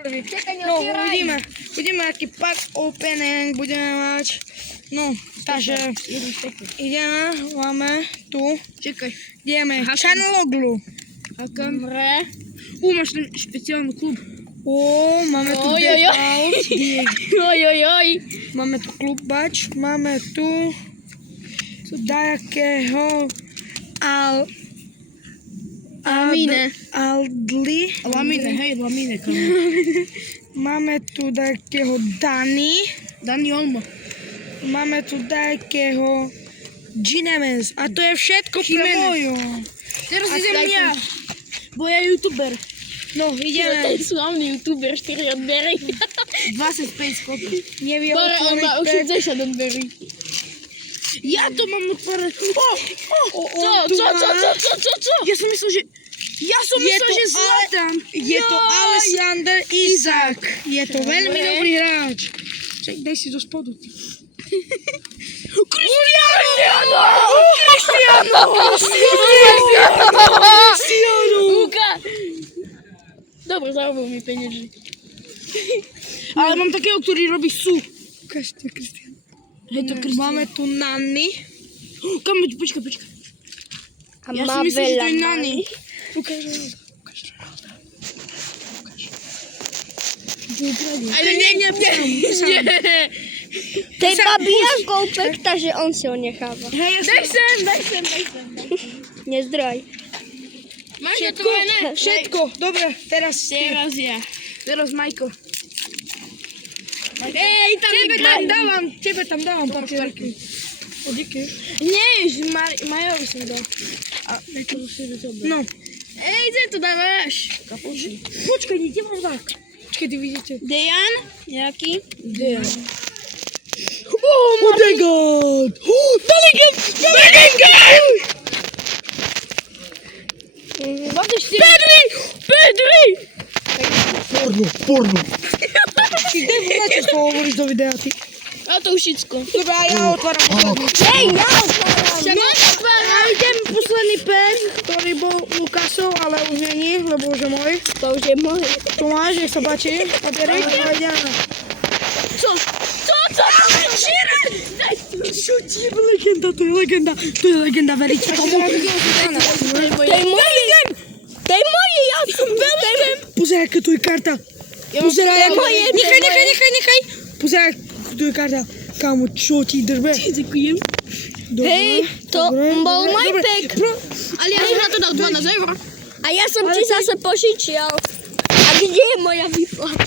prvý. No, uvidíme, aký pack opening budeme mať. No, takže máme tu. Čekaj. Ideme Chaneloglu. Dobre. Máš ten špeciálny klub. Máme tu Máme tu klub bač, máme tu dajakého Aldli. Lamine, Máme tu dajakého Dani Olmo. Máme tu dajakého Ginemes. A to je všetko pre moju. Teraz idem ja, bo ja youtuber. No, ideme. Ten slavný youtuber, 4 odbery. 25 skokov. Nevie Bore, on má už 60 odbery. Ja to mám na pár... Co? Ja som myslel, že Zlatan. Je to Alexander Isak. Je to veľmi dobrý hráč. Čak, daj si do spodu. Luka! Dobre, zarobil mi peniaží. Ale mám takého, ktorý robí sú. Ukážte, Kristian. Hej, to Kristian. Máme tu Nanny. Počkaj. A Ja má si myslím, že to je veľa Nani. Ukáž. Ale nie. Tej babíja koupek, takže on si ho necháva. Hej, daj sem. Nezdroj. Máš to tvoje, ne? Všetko. Dobre, teraz ty. Teraz Majko. Ej, tam Tebe tam dávam papierky. Díky. Nie, Majovi som dal. No. Ej, kde to dávaš? Počkaj, kde mám tak? Počkaj, ty vidíte. Dejan? Nejaký? Dejan. Odegaard! Bellingham! Pedri! Porno. Či kde voláte to hovoriť do videa, ty? A to už všetko. Dobre, a ja otváram posledný. Ej, ja otváram. A idem posledný pen, ktorý bol Lukasov, ale už není, lebo už je môj. To už je môj. Tu máš, nech sa páči. Papierik, a ideme. Co? Čo ti je legenda, to je legenda, veríte tomu? To je moje, ja som Bellingham. Pozeraj, aká tu je karta. Pozeraj, nechaj. Pozeraj, aká tu je karta. Kámo, čo ti drbe? Ďakujem. Hej, to bol môj pek. Ale ja som na to dal 12 €. A ja som ti zase požičial. A kde je moja výplata?